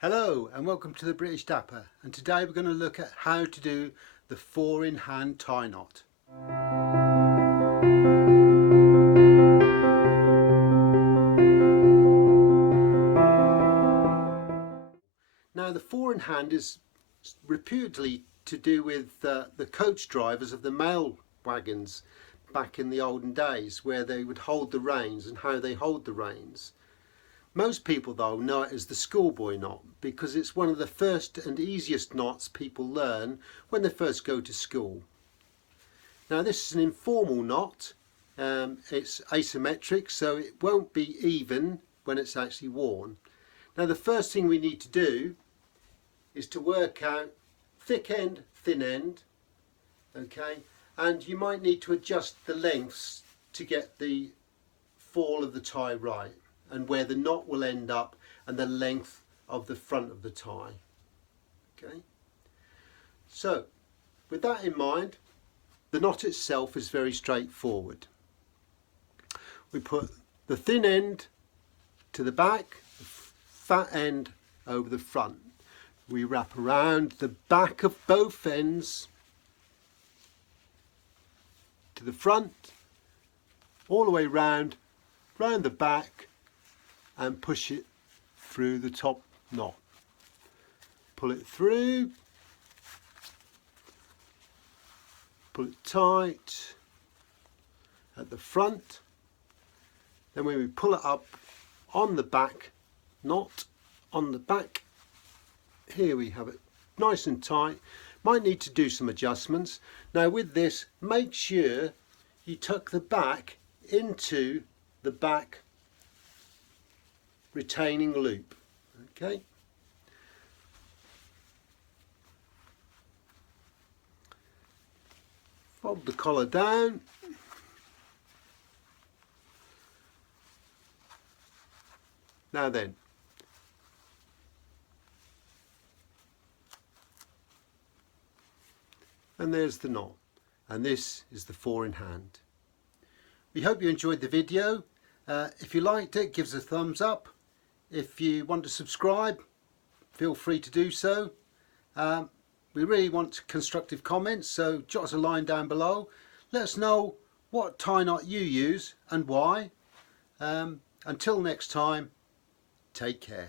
Hello and welcome to the British Dapper, and today we're going to look at how to do the 4-in-hand tie knot. Now the 4-in-hand is reputedly to do with the coach drivers of the mail wagons back in the olden days, where they would hold the reins and how they hold the reins. Most people though know it as the schoolboy knot because it's one of the first and easiest knots people learn when they first go to school. Now this is an informal knot. It's asymmetric, so it won't be even when it's actually worn. Now the first thing we need to do is to work out thick end, thin end, okay, and you might need to adjust the lengths to get the fall of the tie right, and where the knot will end up and the length of the front of the tie. Okay, so with that in mind, the knot itself is very straightforward. We put the thin end to the back, the fat end over the front. We wrap around the back of both ends to the front, all the way round the back, and push it through the top knot. Pull it through, pull it tight at the front. Then when we pull it up on the back knot, on the back, here we have it nice and tight. Might need to do some adjustments. Now with this, make sure you tuck the back into the back retaining loop. Okay, fold the collar down, now then and there's the knot, and this is the 4-in-hand. We hope you enjoyed the video. If you liked it, give us a thumbs up. If you want to subscribe, feel free to do so. We really want constructive comments, so jot us a line down below. Let us know what tie knot you use and why. Until next time, take care.